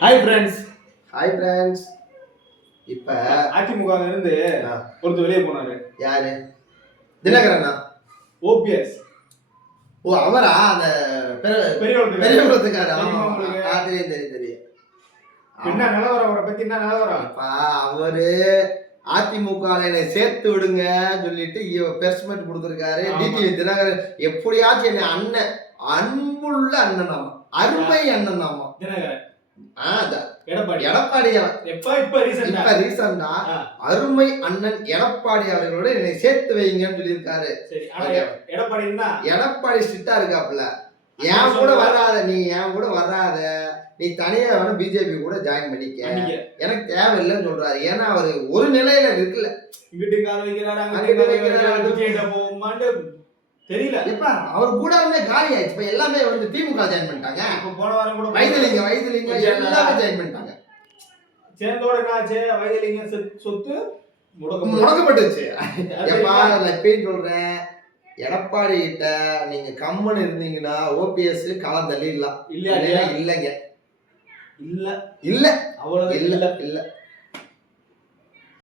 Hi friends. Hi friends. இப்ப அதிமுக இருந்து ஒருத்தர் வெளியே போனாரு. யாரு? தினகரனா? ஓபிஎஸ். ஓ, அவரா? அந்த பெரியவளத்துக்காரு. தெரியும். என்ன நிலவரம், அவரை பத்தி என்ன நிலவரம்? அவரு அதிமுக சேர்த்து விடுங்க சொல்லிட்டு பெர்ஸ்மெண்ட் கொடுத்திருக்காரு. டிடிவி தினகரன் எப்படியாச்சும் என்ன அண்ணன், அன்புள்ள அண்ணனாமா, அருமை அண்ணனாமா தினகரன். எடப்பாடி அருமை அண்ணன் எடப்பாடி அவர்களோட என்னை சேர்த்து வைங்கன்னு சொல்லியிருக்காரு. எடப்பாடி ஸ்ட்ரிக்டா இருக்காப்புல. என் கூட வராத, நீ என் கூட வராத, நீ தனியா வேணா பிஜேபி கூட ஜாயின் பண்ணிக்க, எனக்கு தேவையில்லைன்னு சொல்றாரு. ஏன்னா அவரு ஒரு நிலையில இருக்குல்ல, தெரியல. இப்ப அவர் கூட காலி ஆயிடுச்சு. இப்ப எல்லாமே வந்து திமுக ஜாயின் பண்ணிட்டாங்க. போன வாரம் கூட வைத்திலிங்க எல்லாமே ஜாயின் பண்ணிட்டாங்க. சேர்ந்தோட என்னாச்சு? வைத்திலிங்க சொத்து முடக்கப்பட்டுச்சு. எப்பயும் சொல்றேன், எடப்பாடி கிட்ட நீங்க கம்மன் இருந்தீங்கன்னா ஓபிஎஸ் காலம் தள்ளிடலாம். இல்லைங்க, இல்ல இல்ல, அவ்வளவு இல்ல.